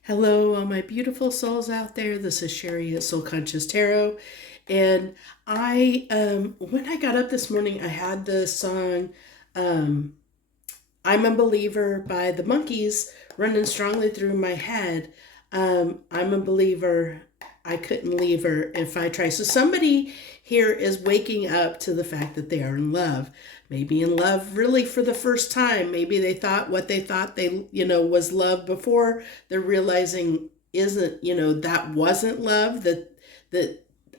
Hello, all my beautiful souls out there. This is Sherry at Soul Conscious Tarot. And when I got up this morning, I had the song, um, I'm a Believer by the Monkees running strongly through my head. I'm a believer. I couldn't leave her if I try. So somebody here is waking up to the fact that they are in love. Maybe in love really for the first time. Maybe they thought what they thought was love before. They're realizing isn't, that wasn't love. That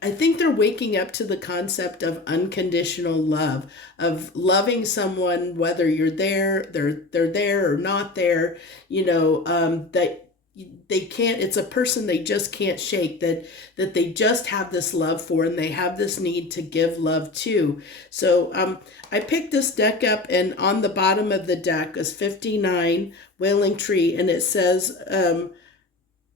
I think they're waking up to the concept of unconditional love, of loving someone whether you're there, they're there or not there. That they can't. It's a person they just can't shake. That they just have this love for, and they have this need to give love to. So I picked this deck up, and on the bottom of the deck is 59 Wailing Tree, and it says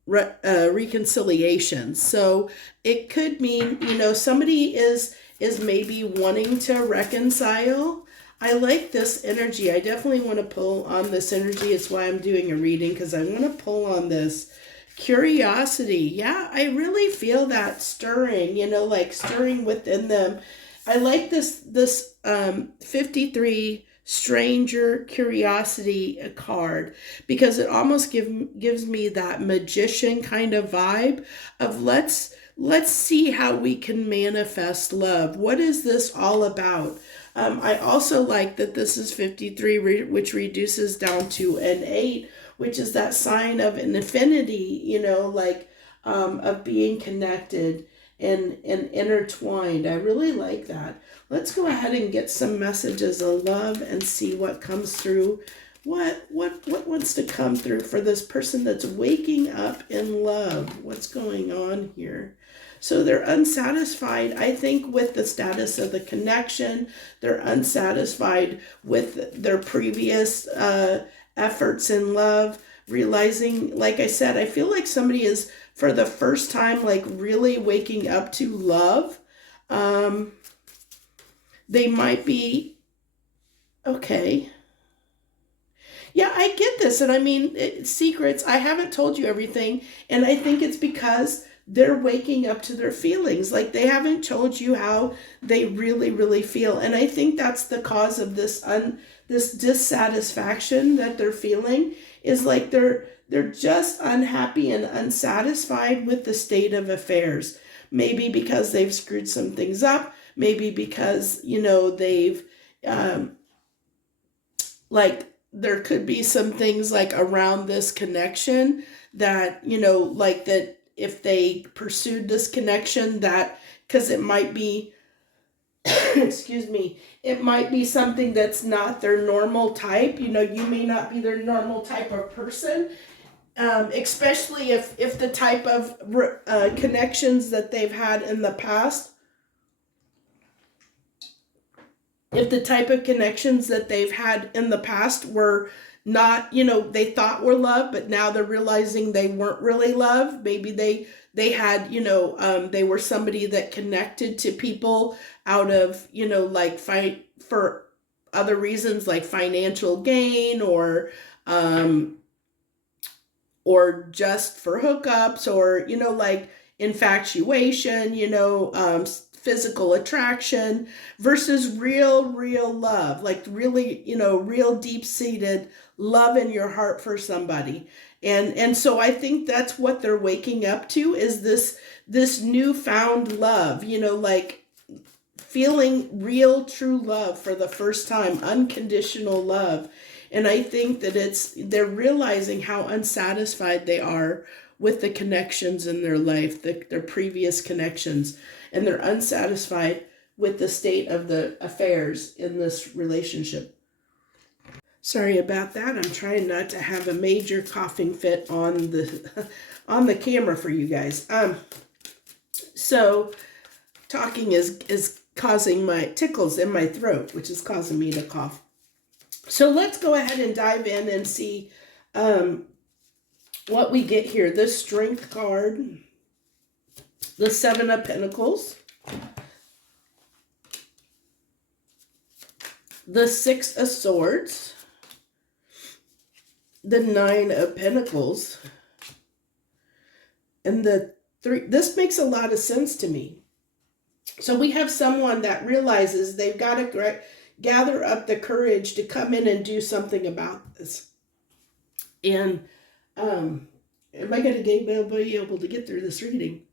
reconciliation. So it could mean, somebody is maybe wanting to reconcile. I like this energy. I definitely want to pull on this energy. It's why I'm doing a reading, because I want to pull on this curiosity. Yeah, I really feel that stirring, like stirring within them. I like this 53 stranger curiosity card, because it almost gives me that magician kind of vibe of let's see how we can manifest love. What is this all about? I also like that this is 53, which reduces down to an 8, which is that sign of an infinity, of being connected and intertwined. I really like that. Let's go ahead and get some messages of love and see what comes through. What wants to come through for this person that's waking up in love? What's going on here? So they're unsatisfied, I think, with the status of the connection. They're unsatisfied with their previous efforts in love. Realizing, like I said, I feel like somebody is, for the first time, like really waking up to love. They might be, okay. Yeah, I get this. And I mean, secrets, I haven't told you everything. And I think it's because they're waking up to their feelings. Like they haven't told you how they really, really feel. And I think that's the cause of this dissatisfaction that they're feeling, is like they're just unhappy and unsatisfied with the state of affairs. Maybe because they've screwed some things up. Maybe because, they've, like, there could be some things like around this connection that, like that if they pursued this connection, that, because it might be, excuse me, it might be something that's not their normal type. You may not be their normal type of person. Especially if the type of connections that they've had in the past, if the type of connections that they've had in the past were not, they thought were love, but now they're realizing they weren't really love. Maybe they had, they were somebody that connected to people out of, like fight for other reasons, like financial gain, or just for hookups, or, like infatuation, physical attraction, versus real love, like really, real deep-seated love in your heart for somebody. And so I think that's what they're waking up to, is this newfound love, like feeling real, true love for the first time, unconditional love. And I think that they're realizing how unsatisfied they are with the connections in their life, their previous connections, and they're unsatisfied with the state of the affairs in this relationship. Sorry about that. I'm trying not to have a major coughing fit on the on the camera for you guys. So talking is causing my tickles in my throat, which is causing me to cough. So let's go ahead and dive in and see what we get here. The Strength card, the Seven of Pentacles, the Six of Swords, the Nine of Pentacles, And the three, this makes a lot of sense to me. So we have someone that realizes they've got to gather up the courage to come in and do something about this. And am I going to be able to get through this reading?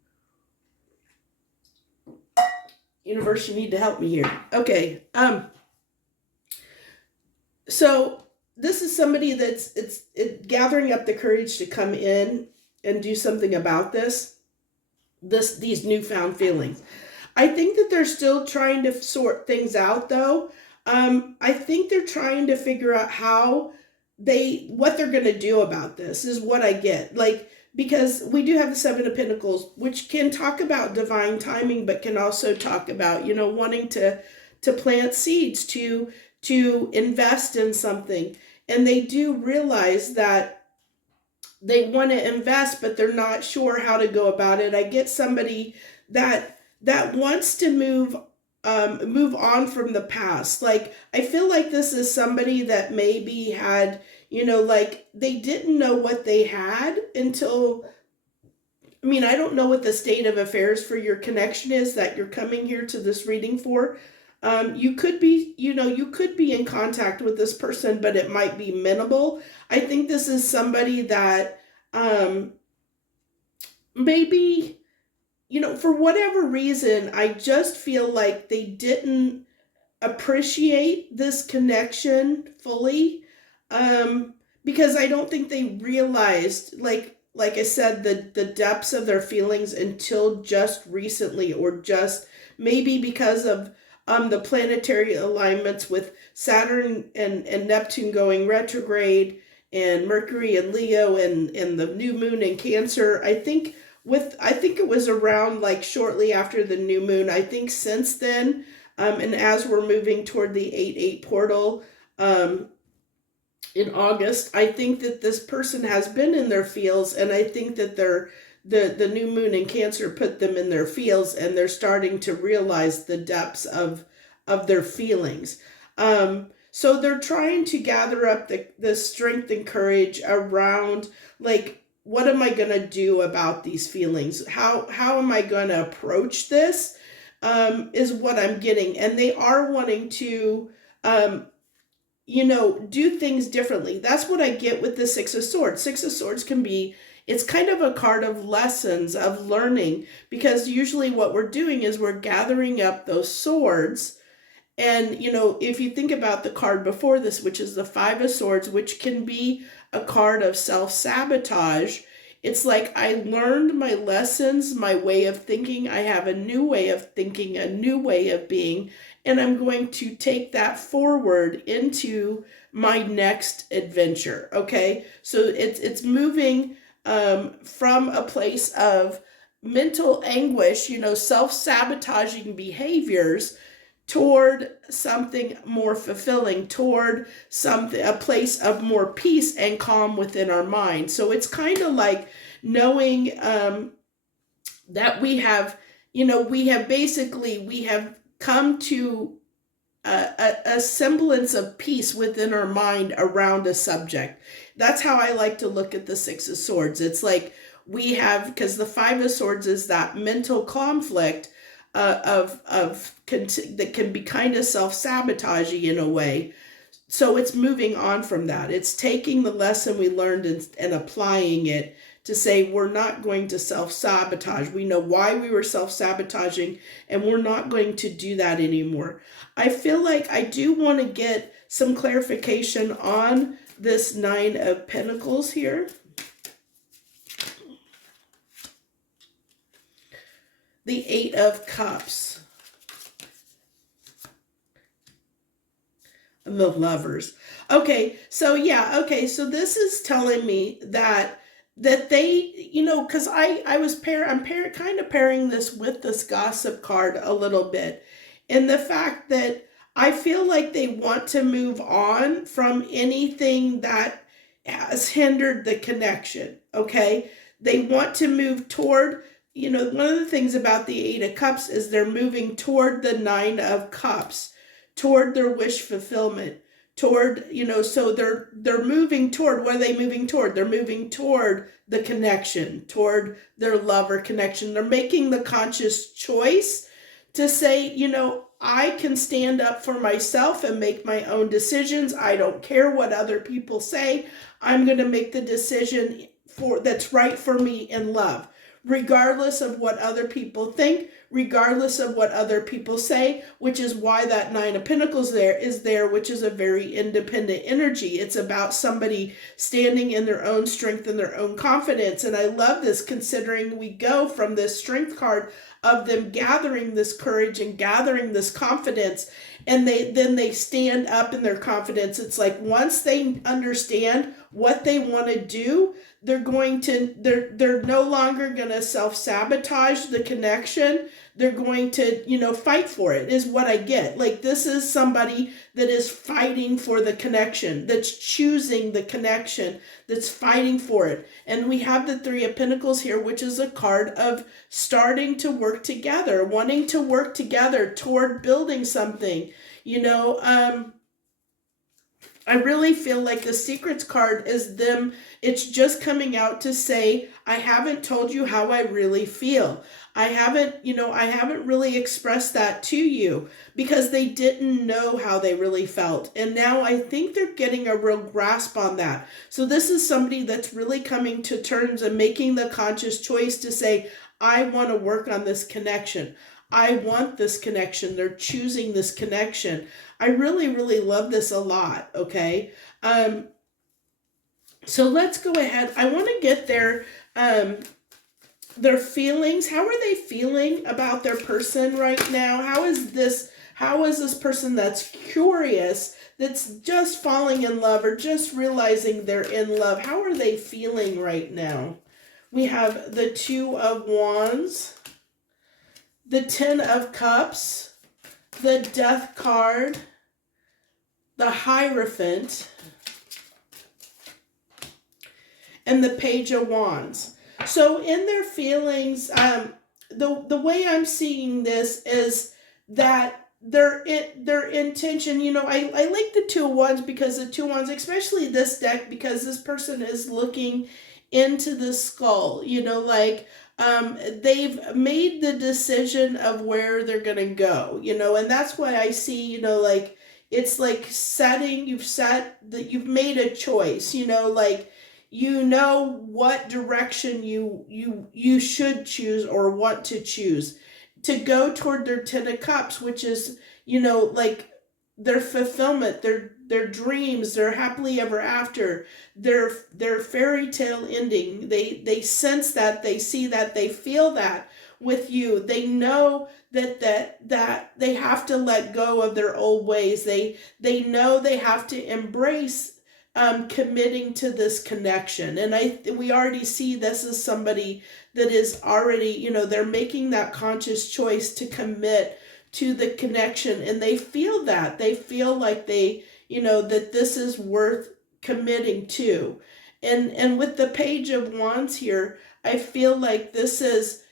Universe, you need to help me here. Okay. So this is somebody that's it's gathering up the courage to come in and do something about these newfound feelings. I think that they're still trying to sort things out, though. I think they're trying to figure out what they're going to do about this is what I get. Like, because we do have the Seven of Pentacles, which can talk about divine timing, but can also talk about, wanting to plant seeds, to invest in something. And they do realize that they want to invest, but they're not sure how to go about it. I get somebody that wants to move on from the past. Like, I feel like this is somebody that maybe had, like they didn't know what they had until, I don't know what the state of affairs for your connection is that you're coming here to this reading for. You could be in contact with this person, but it might be minimal. I think this is somebody that maybe, for whatever reason, I just feel like they didn't appreciate this connection fully, because I don't think they realized, like I said, the depths of their feelings until just recently, or just maybe because of the planetary alignments with Saturn and Neptune going retrograde, and Mercury and Leo, and the new moon in Cancer. I think it was around like shortly after the new moon. I think since then, and as we're moving toward the 8/8 portal in August, I think that this person has been in their feels, and I think that the new moon in Cancer put them in their feels, and they're starting to realize the depths of their feelings. So they're trying to gather up the strength and courage around, like, what am I going to do about these feelings? How am I going to approach this, is what I'm getting. And they are wanting to, do things differently. That's what I get with the Six of Swords. Six of Swords it's kind of a card of lessons, of learning, because usually what we're doing is we're gathering up those swords. And, if you think about the card before this, which is the Five of Swords, which can be a card of self-sabotage, it's like, I learned my lessons, my way of thinking. I have a new way of thinking, a new way of being, and I'm going to take that forward into my next adventure. Okay, so it's moving from a place of mental anguish, self-sabotaging behaviors, toward something more fulfilling, toward a place of more peace and calm within our mind. So it's kind of like knowing that we have come to a semblance of peace within our mind around a subject. That's how I like to look at the Six of Swords. It's like because the Five of Swords is that mental conflict that can be kind of self-sabotaging in a way. So it's moving on from that. It's taking the lesson we learned and applying it to say, we're not going to self-sabotage. We know why we were self-sabotaging, and we're not going to do that anymore. I feel like I do want to get some clarification on this Nine of Pentacles here. The Eight of Cups. And the Lovers. Okay, so so this is telling me that they, because I'm kind of pairing this with this Gossip card a little bit. And the fact that I feel like they want to move on from anything that has hindered the connection, okay? They want to move toward, one of the things about the Eight of Cups is they're moving toward the Nine of Cups, toward their wish fulfillment, toward, so they're moving toward, what are they moving toward? They're moving toward the connection, toward their love or connection. They're making the conscious choice to say, I can stand up for myself and make my own decisions. I don't care what other people say. I'm going to make the decision that's right for me in love, regardless of what other people think, regardless of what other people say, which is why that Nine of Pentacles is there, which is a very independent energy. It's about somebody standing in their own strength and their own confidence. And I love this, considering we go from this Strength card of them gathering this courage and gathering this confidence, and then they stand up in their confidence. It's like once they understand what they want to do, they're no longer going to self-sabotage the connection. They're going to, fight for it, is what I get. Like, this is somebody that is fighting for the connection, that's choosing the connection, that's fighting for it. And we have the Three of Pentacles here, which is a card of starting to work together, wanting to work together toward building something. I really feel like the Secrets card is them. It's just coming out to say, I haven't told you how I really feel. I haven't really expressed that to you, because they didn't know how they really felt. And now I think they're getting a real grasp on that. So this is somebody that's really coming to terms and making the conscious choice to say, I want to work on this connection. I want this connection. They're choosing this connection. I really, really love this a lot, okay? So let's go ahead. I want to get their feelings. How are they feeling about their person right now? How is this person that's curious, that's just falling in love or just realizing they're in love? How are they feeling right now? We have the Two of Wands, the Ten of Cups, the Death card, the Hierophant, and the Page of Wands. So in their feelings, the way I'm seeing this is that their intention, I like the Two of Wands, because the Two of Wands, especially this deck, because this person is looking into the skull, they've made the decision of where they're going to go, and that's why I see, it's like you've made a choice, what direction you should choose or want to choose to go toward their Ten of Cups, which is, their fulfillment, their dreams, their happily ever after, their fairy tale ending. They sense that, they see that, they feel that with you. They know that they have to let go of their old ways. They know they have to embrace committing to this connection. And we already see this is somebody that is already, they're making that conscious choice to commit to the connection, and they feel that. They feel like that this is worth committing to. And with the Page of Wands here, I feel like this is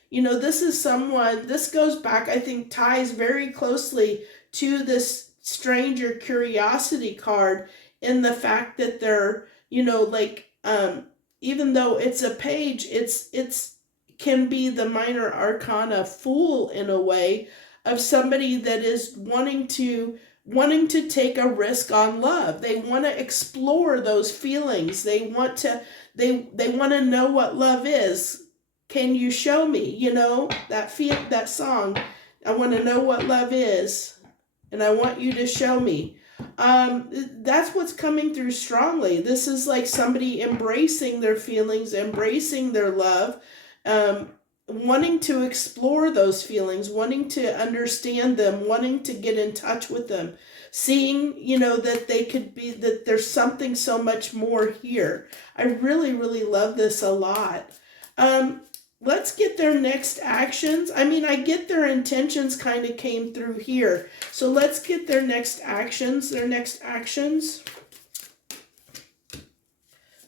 someone, this goes back, I think ties very closely to this Stranger Curiosity card, in the fact that they're, even though it's a page, it's can be the minor arcana Fool, in a way, of somebody that is wanting to take a risk on love. They want to explore those feelings. They want to know what love is. Can you show me? That song, I want to know what love is, and I want you to show me. That's what's coming through strongly. This is like somebody embracing their feelings, embracing their love, wanting to explore those feelings, wanting to understand them, wanting to get in touch with them, seeing, that they could be, that there's something so much more here. I really, really love this a lot. Let's get their next actions. I mean, I get their intentions kind of came through here. So let's get their next actions.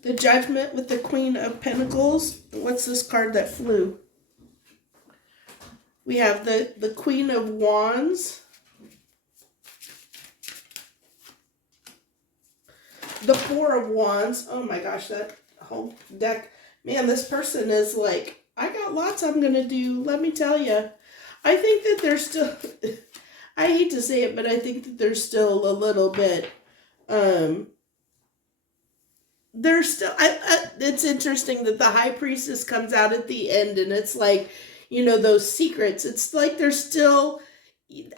The Judgment with the Queen of Pentacles. What's this card that flew? We have the Queen of Wands. the Four of Wands. Oh my gosh, that whole deck. Man, this person is like, I got lots I'm going to do. Let me tell you. I think that they're still, I hate to say it, but I think that they're still a little bit, they're still, it's interesting that the High Priestess comes out at the end and it's like, those secrets. It's like they're still,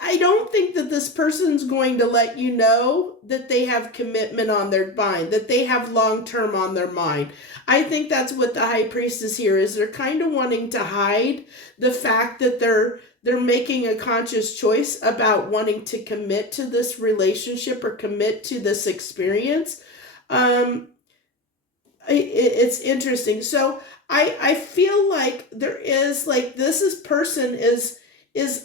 I don't think that this person's going to let you know that they have commitment on their mind, that they have long term on their mind. I think that's what the High Priestess here is. They're kind of wanting to hide the fact that they're making a conscious choice about wanting to commit to this relationship or commit to this experience. It's interesting. So I feel like there is like person is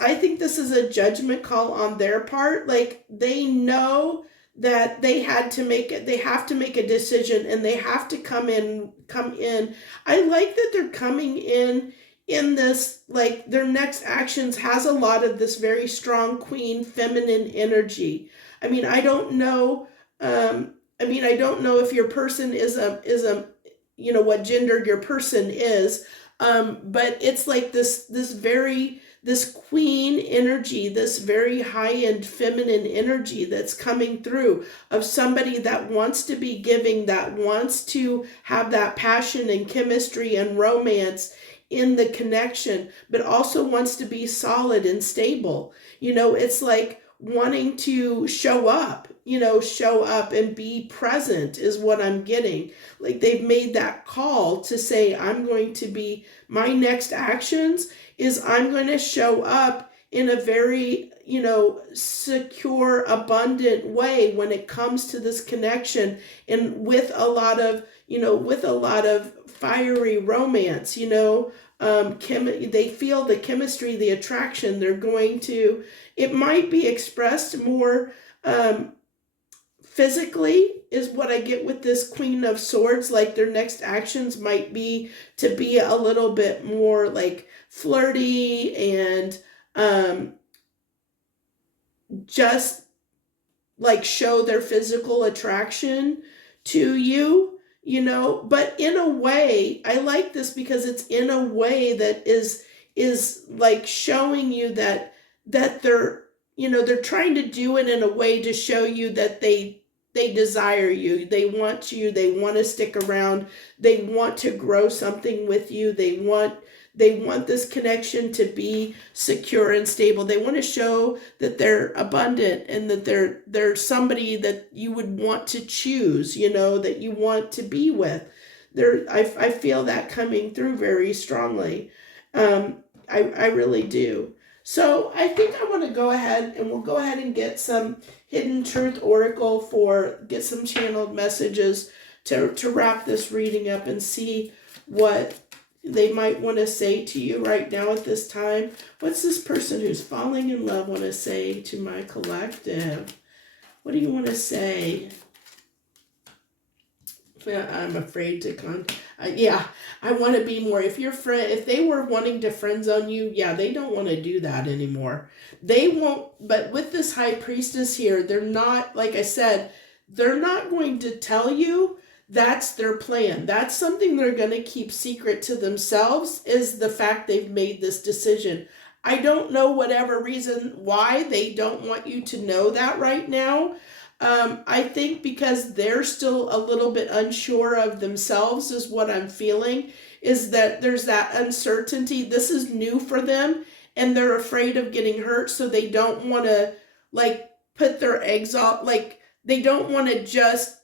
I think this is a judgment call on their part. Like they know that they have to make a decision and they have to come in. I like that they're coming in this, like their next actions has a lot of this very strong queen feminine energy. I mean, I don't know I don't know if your person is a what gender your person is, but it's like this queen energy, this very high-end feminine energy that's coming through of somebody that wants to be giving, that wants to have that passion and chemistry and romance in the connection, but also wants to be solid and stable. It's like wanting to show up and be present is what I'm getting. Like they've made that call to say, my next actions is I'm going to show up in a very, secure, abundant way when it comes to this connection and with a lot of fiery romance, they feel the chemistry, the attraction. They're going to, it might be expressed more physically is what I get with this Queen of Swords. Like their next actions might be to be a little bit more like flirty and just like show their physical attraction to you, but in a way, I like this because it's in a way that is like showing you that they're, they're trying to do it in a way to show you that they desire you, they want to stick around, they want to grow something with you, they want this connection to be secure and stable. They want to show that they're abundant and that they're somebody that you would want to choose, that you want to be with. I feel that coming through very strongly. I really do. So I think I want to go ahead and we'll go ahead and get some Hidden Truth Oracle get some channeled messages to wrap this reading up and see what they might want to say to you right now at this time. What's this person who's falling in love want to say to my collective? What do you want to say? I'm afraid to I want to be more. If they were wanting to friend zone you, they don't want to do that anymore. They won't, but with this High Priestess here, they're not, like I said, they're not going to tell you that's their plan. That's something they're going to keep secret to themselves, is the fact they've made this decision. I don't know whatever reason why they don't want you to know that right now. I think because they're still a little bit unsure of themselves is what I'm feeling, is that there's that uncertainty. This is new for them and they're afraid of getting hurt. So they don't want to like put their eggs out. Like they don't want to just,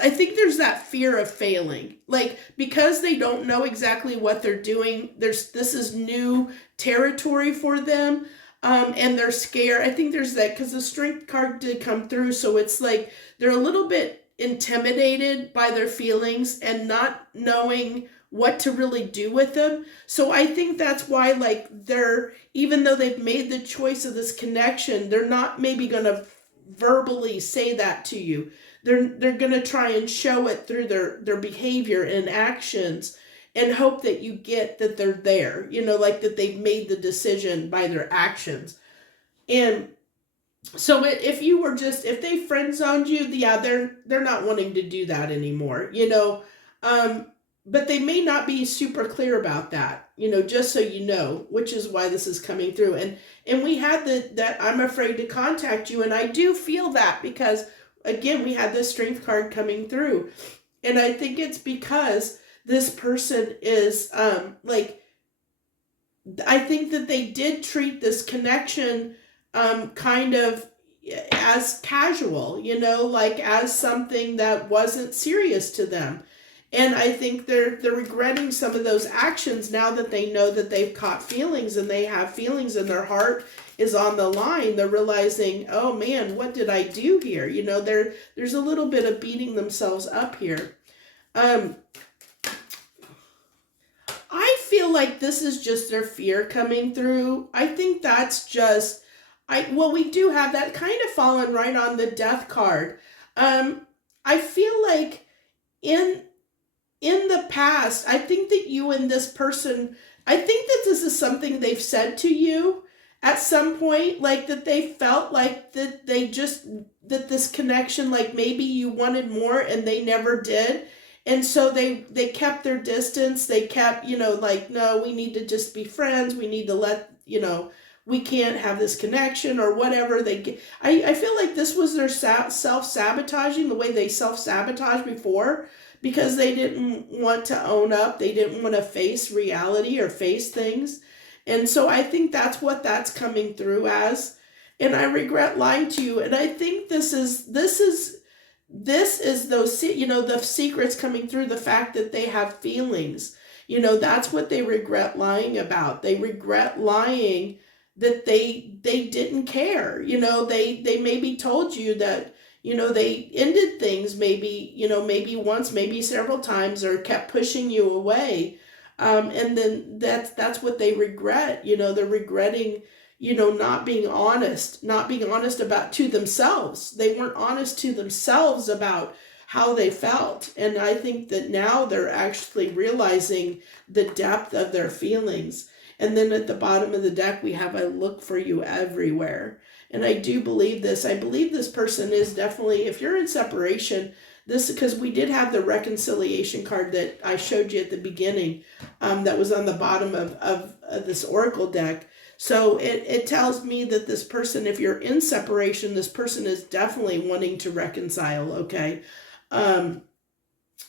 I think there's that fear of failing, like because they don't know exactly what they're doing. This is new territory for them. And they're scared. I think there's that because the Strength card did come through. So it's like they're a little bit intimidated by their feelings and not knowing what to really do with them. So I think that's why, like, even though they've made the choice of this connection, they're not maybe going to verbally say that to you. They're going to try and show it through their behavior and actions, and hope that you get that they're there, like that they've made the decision by their actions. And So if you were just, if they friend zoned you, yeah, they're not wanting to do that anymore, you know. Um, but they may not be super clear about that, you know, just so you know, which is why this is coming through. And we had that I'm afraid to contact you, and I do feel that because again, we had this strength card coming through. And I think it's because this person is like, I think that they did treat this connection kind of as casual, you know, like as something that wasn't serious to them. And I think they're regretting some of those actions now that they know that they've caught feelings and they have feelings and their heart is on the line. They're realizing, oh man, what did I do here? You know, there's a little bit of beating themselves up here. Um, I feel like this is just their fear coming through. I think that's just well, we do have that kind of fallen right on the death card. I feel like in the past, I think that you and this person, I think that this is something they've said to you at some point, like that they felt like that they just, that this connection, like maybe you wanted more and they never did. And so they kept their distance. They kept, you know, like, no, we need to just be friends. We need to let, you know, we can't have this connection or whatever. I feel like this was their self-sabotaging, the way they self-sabotaged before, because they didn't want to own up. They didn't want to face reality or face things. And so I think that's what that's coming through as. And I regret lying to you. And I think this is those, you know, the secrets coming through, the fact that they have feelings. You know, that's what they regret lying about. They regret lying that they didn't care. You know, they maybe told you that, you know, they ended things maybe, you know, maybe once, maybe several times, or kept pushing you away. And then that's what they regret. You know, they're regretting, you know, not being honest about to themselves. They weren't honest to themselves about how they felt. And I think that now they're actually realizing the depth of their feelings. And then at the bottom of the deck, we have, I look for you everywhere. And I do believe this. I believe this person is definitely, if you're in separation, this, because we did have the reconciliation card that I showed you at the beginning, that was on the bottom of this oracle deck. So it tells me that this person, if you're in separation, this person is definitely wanting to reconcile, okay?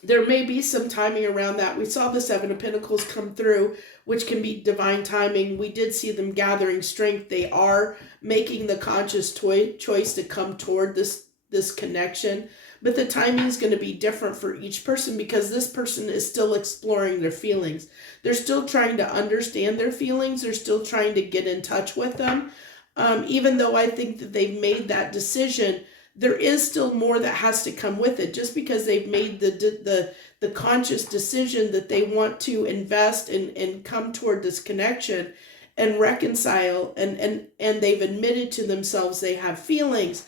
There may be some timing around that. We saw the Seven of Pentacles come through, which can be divine timing. We did see them gathering strength. They are making the conscious choice to come toward this connection. But the timing is going to be different for each person because this person is still exploring their feelings. They're still trying to understand their feelings. They're still trying to get in touch with them. Even though I think that they've made that decision, there is still more that has to come with it. Just because they've made the conscious decision that they want to invest and come toward this connection and reconcile, and they've admitted to themselves they have feelings,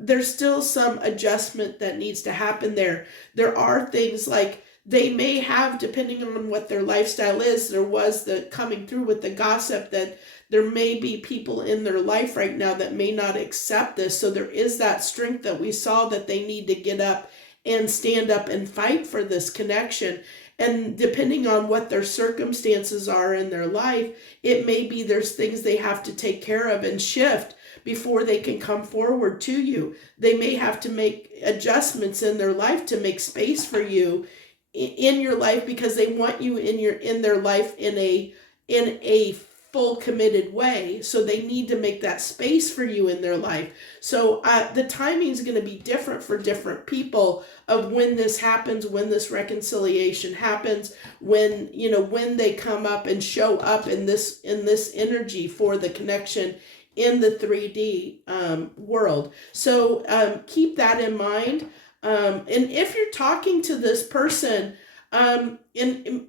there's still some adjustment that needs to happen there. There are things like they may have, depending on what their lifestyle is, there was the coming through with the gossip that there may be people in their life right now that may not accept this. So there is that strength that we saw that they need to get up and stand up and fight for this connection. And depending on what their circumstances are in their life, it may be there's things they have to take care of and shift before they can come forward to you. They may have to make adjustments in their life to make space for you in your life because they want you in their life in a full committed way. So they need to make that space for you in their life. So the timing is going to be different for different people of when this happens, when this reconciliation happens, when, you know, when they come up and show up in this energy for the connection in the 3D world. So keep that in mind. And if you're talking to this person, and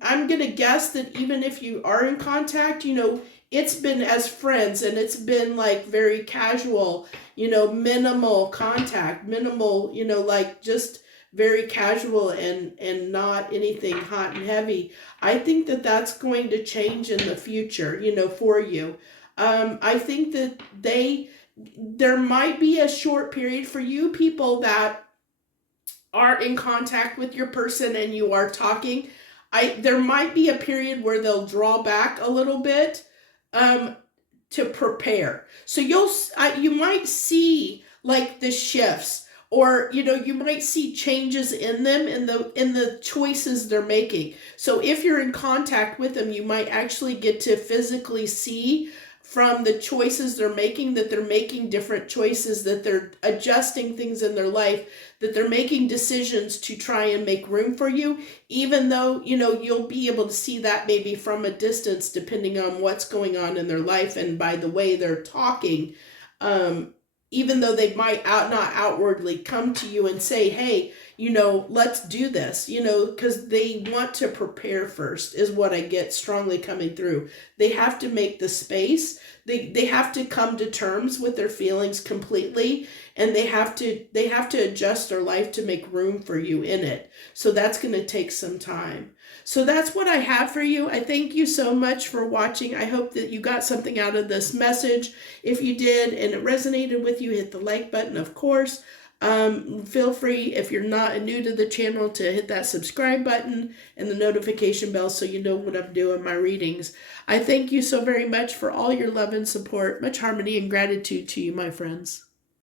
I'm going to guess that even if you are in contact, you know, it's been as friends and it's been like very casual, you know, minimal contact, minimal, you know, like just very casual and not anything hot and heavy. I think that that's going to change in the future, you know, for you. I think that there might be a short period for you people that are in contact with your person and you are talking. There might be a period where they'll draw back a little bit to prepare. So you might see like the shifts, or you might see changes in them, in the choices they're making. So if you're in contact with them, you might actually get to physically see from the choices they're making that they're making different choices, that they're adjusting things in their life, that they're making decisions to try and make room for you, even though you'll be able to see that maybe from a distance depending on what's going on in their life and by the way they're talking. Even though they might not outwardly come to you and say, hey, let's do this, because they want to prepare first, is what I get strongly coming through. They have to make the space. They have to come to terms with their feelings completely, and they have to adjust their life to make room for you in it. So that's going to take some time. So that's what I have for you. I thank you so much for watching. I hope that you got something out of this message. If you did and it resonated with you, hit the like button, of course. Feel free, if you're not new to the channel, to hit that subscribe button and the notification bell so you know when I'm doing my readings. I thank you so very much for all your love and support. Much harmony and gratitude to you, my friends.